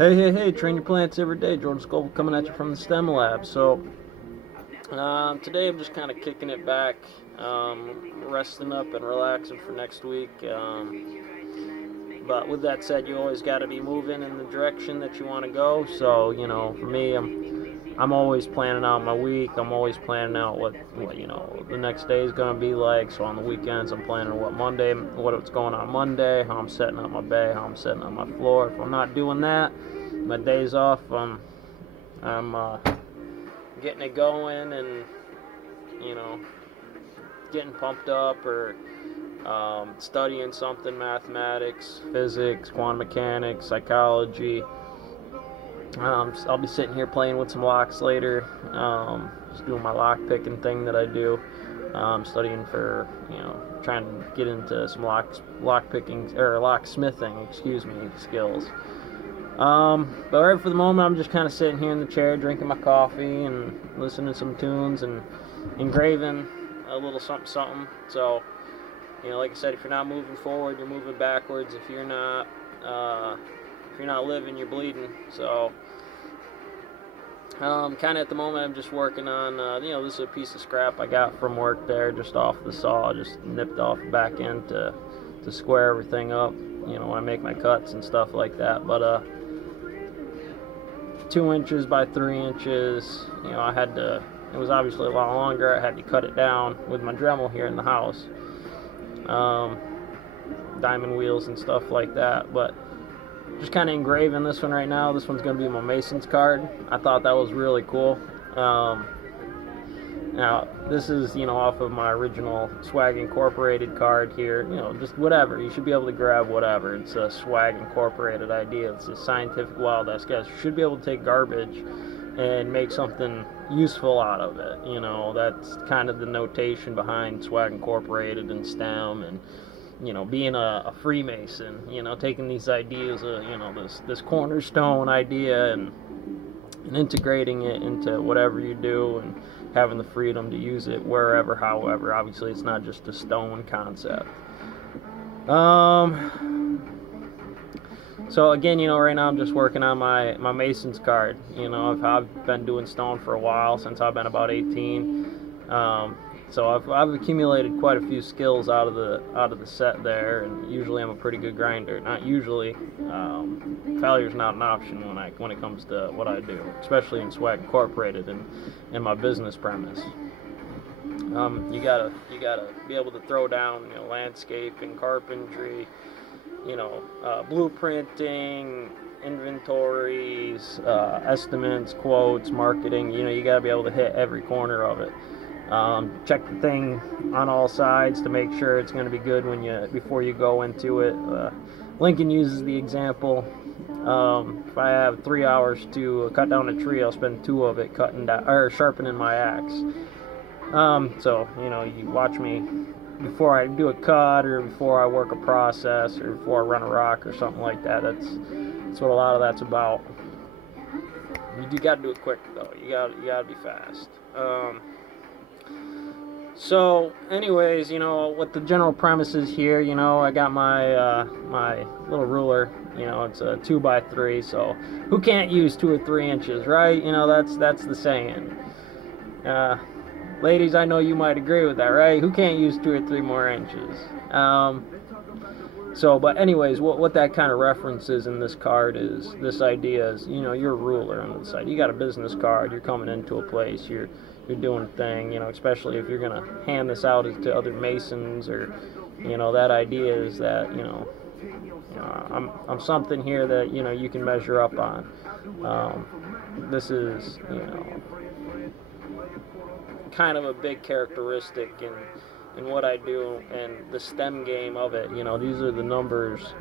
Hey, train your plants every day. Jordan Scoble coming at you from the STEM Lab. Today I'm just kind of kicking it back, resting up and relaxing for next week. But with that said, you always got to be moving in the direction that you want to go. For me, I'm always planning out my week. I'm always planning out what the next day is going to be like. So on the weekends, I'm planning what's going on Monday, how I'm setting up my bay, how I'm setting up my floor. If I'm not doing that, my days off, I'm getting it going and you know getting pumped up or studying something, mathematics, physics, quantum mechanics, psychology. I'll be sitting here playing with some locks later, just doing my lock picking thing that I do. Studying for, trying to get into some lock picking or locksmithing, skills. But right for the moment, I'm just kind of sitting here in the chair, drinking my coffee and listening to some tunes and engraving a little something something. So, like I said, if you're not moving forward, you're moving backwards. If you're not living, you're bleeding. So, kind of at the moment, I'm just working on, this is a piece of scrap I got from work there, just off the saw, just nipped off the back end to square everything up, when I make my cuts and stuff like that. But, 2 inches by 3 inches, it was obviously a lot longer. I had to cut it down with my Dremel here in the house. Diamond wheels and stuff like that, but just kind of engraving this one right now. This one's going to be my Mason's card. I thought that was really cool. Now, this is, off of my original Swag Incorporated card here. Just whatever. You should be able to grab whatever. It's a Swag Incorporated idea. It's a scientific wild-ass guess. You should be able to take garbage and make something useful out of it. That's kind of the notation behind Swag Incorporated and STEM and, being a Freemason, taking these ideas, this cornerstone idea and integrating it into whatever you do and having the freedom to use it wherever, however. Obviously, it's not just a stone concept. So again, right now I'm just working on my Mason's card. I've been doing stone for a while, since I've been about 18. So I've accumulated quite a few skills out of the set there, and usually I'm a pretty good grinder. Not usually. Failure's not an option when it comes to what I do, especially in Swag Incorporated and in my business premise. You gotta be able to throw down, landscaping, carpentry, blueprinting, inventories, estimates, quotes, marketing. You gotta be able to hit every corner of it. Check the thing on all sides to make sure it's going to be good before you go into it. Lincoln uses the example. If I have 3 hours to cut down a tree, I'll spend 2 of it sharpening my axe. So you watch me before I do a cut or before I work a process or before I run a rock or something like that. That's what a lot of that's about. You got to do it quick though. You got to be fast. So, anyways, what the general premise is here, I got my my little ruler. It's a 2x3. So, who can't use 2 or 3 inches, right? That's the saying. Ladies, I know you might agree with that, right? Who can't use 2 or 3 more inches? But anyways, what that kind of references in this card is this idea is, you're a ruler on the side. You got a business card. You're coming into a place. You're doing a thing, especially if you're going to hand this out to other Masons or, that idea is that, I'm something here that, you can measure up on. This is, kind of a big characteristic in what I do and the STEM game of it. These are the numbers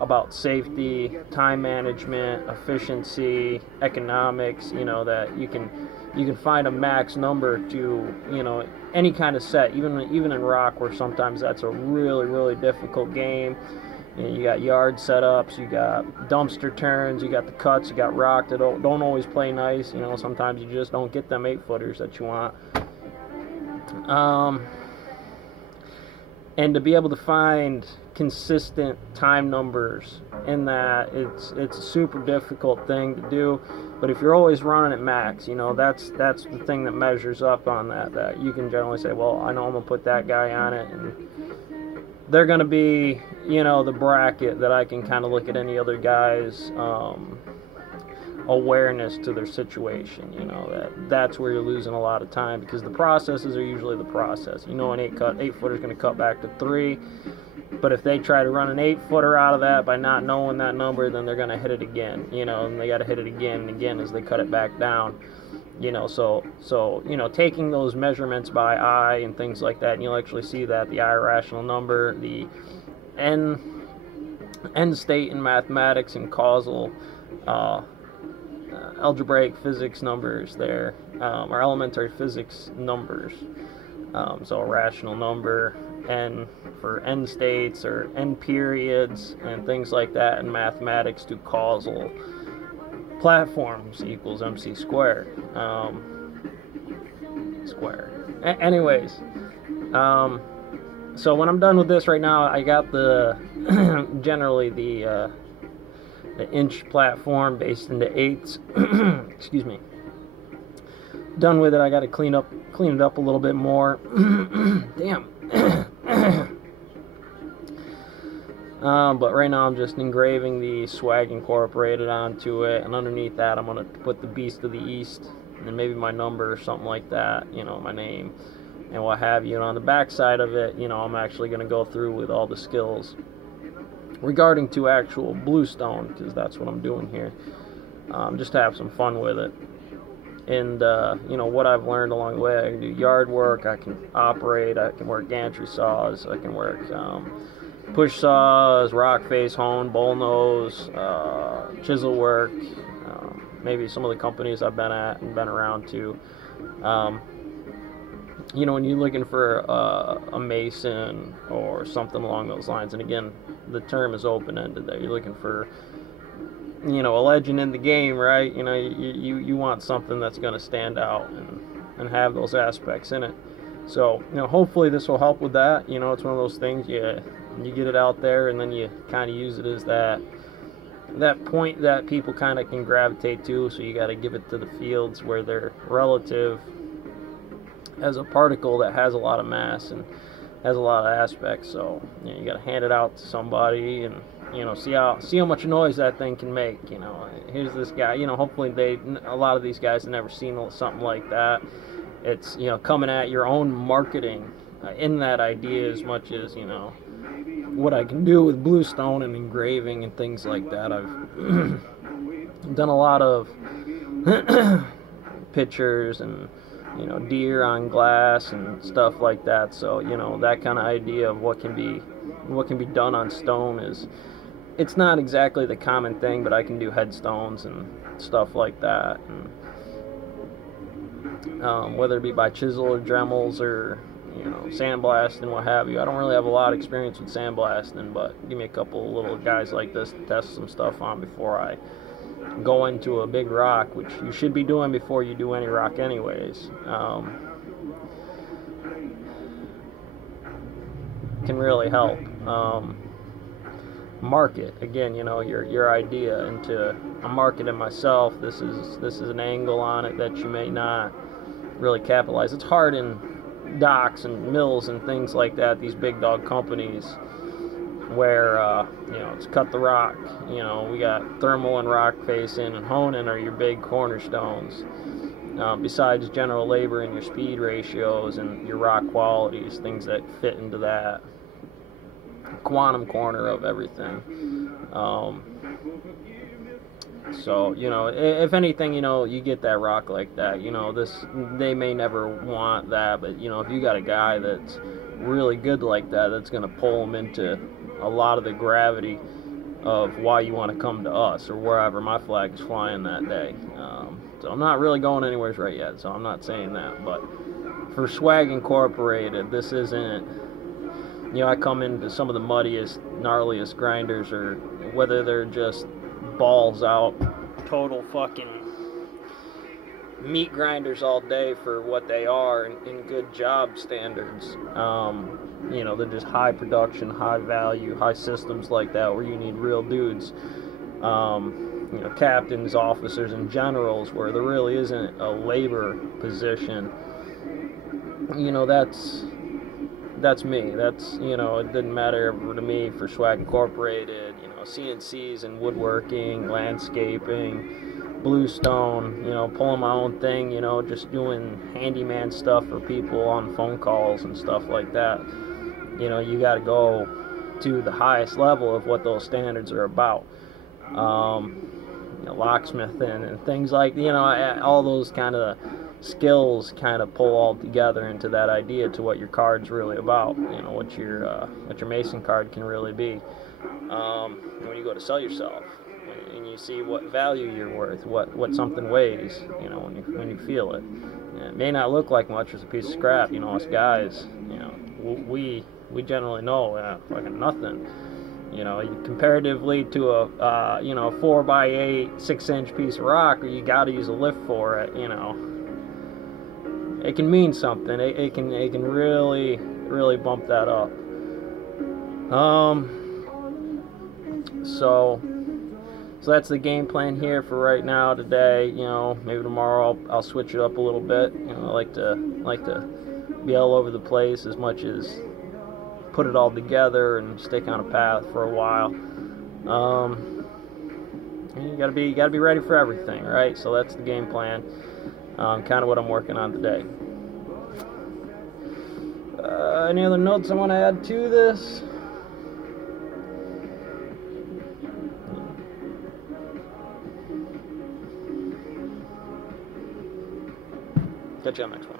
about safety, time management, efficiency, economics, that you can find a max number to, any kind of set, even in rock, where sometimes that's a really, really difficult game. You got yard setups, you got dumpster turns, you got the cuts, you got rock that don't always play nice. Sometimes you just don't get them 8-footers that you want. and to be able to find consistent time numbers in that, it's a super difficult thing to do. But if you're always running at max, that's the thing that measures up on that you can generally say, well, I know I'm gonna put that guy on it, and they're gonna be the bracket that I can kind of look at any other guy's awareness to their situation. That's where you're losing a lot of time, because the processes are usually the process. An 8-footer is going to cut back to 3, but if they try to run an 8-footer out of that by not knowing that number, then they're going to hit it again, and they got to hit it again and again as they cut it back down. So taking those measurements by eye and things like that, and you'll actually see that the eye rational number, the end state in mathematics and causal algebraic physics numbers there, or elementary physics numbers. So a rational number, n for end states or end periods and things like that in mathematics to causal platforms equals mc squared. Anyways, so when I'm done with this right now, I got the generally the inch platform based into eighths. Excuse me. Done with it. I got to clean it up a little bit more. Damn. But right now I'm just engraving the Swag Incorporated onto it, and underneath that I'm gonna put the Beast of the East and maybe my number or something like that, my name and what have you. And on the back side of it, I'm actually gonna go through with all the skills regarding to actual bluestone, because that's what I'm doing here, just to have some fun with it. And what I've learned along the way, I can do yard work, I can operate, I can work gantry saws, I can work push saws, rock face, hone, bull nose, chisel work, maybe some of the companies I've been at and been around to. When you're looking for a mason or something along those lines, and again, the term is open-ended there. You're looking for, a legend in the game, right? You want something that's going to stand out and have those aspects in it. So, hopefully this will help with that. It's one of those things, you get it out there, and then you kind of use it as that point that people kind of can gravitate to. So you got to give it to the fields where they're relative as a particle that has a lot of mass and has a lot of aspects. So you got to hand it out to somebody and see how much noise that thing can make. Here's this guy. Hopefully a lot of these guys have never seen something like that. It's coming at your own marketing in that idea, as much as what I can do with bluestone and engraving and things like that. I've done a lot of pictures and deer on glass and stuff like that. So that kind of idea of what can be done on stone it's not exactly the common thing, but I can do headstones and stuff like that, and whether it be by chisel or Dremels or sandblast and what have you. I don't really have a lot of experience with sandblasting, but give me a couple of little guys like this to test some stuff on before I go into a big rock, which you should be doing before you do any rock anyways. Can really help market again, your idea into a market in myself. This is an angle on it that you may not really capitalize. It's hard in docks and mills and things like that, these big dog companies, where it's cut the rock. We got thermal and rock facing and honing are your big cornerstones, besides general labor and your speed ratios and your rock qualities, things that fit into that quantum corner of everything. So if anything, you get that rock like that, they may never want that, but if you got a guy that's really good like that, that's going to pull them into a lot of the gravity of why you want to come to us or wherever my flag is flying that day. So I'm not really going anywhere right yet, so I'm not saying that. But for Swag Incorporated, this isn't, I come into some of the muddiest, gnarliest grinders, or whether they're just balls out, total fucking meat grinders all day for what they are in good job standards. they're just high production, high value, high systems like that where you need real dudes. Captains, officers, and generals, where there really isn't a labor position. That's me. It didn't matter to me for Swag Incorporated, CNCs and woodworking, landscaping, bluestone, pulling my own thing, just doing handyman stuff for people on phone calls and stuff like that. You got to go to the highest level of what those standards are about. Locksmithing and things like, all those kind of skills kind of pull all together into that idea to what your card's really about, what your Mason card can really be. When you go to sell yourself and you see what value you're worth, what something weighs, when you feel it. It may not look like much as a piece of scrap, us guys, we generally know like nothing. Comparatively to a 4x8 6-inch piece of rock, you got to use a lift for it. It can mean something. It can really bump that up. So that's the game plan here for right now today. Maybe tomorrow I'll switch it up a little bit. I like to be all over the place as much as put it all together and stick on a path for a while. You gotta be ready for everything, right? So that's the game plan. Kind of what I'm working on today. Any other notes I want to add to this? Catch you on the next one.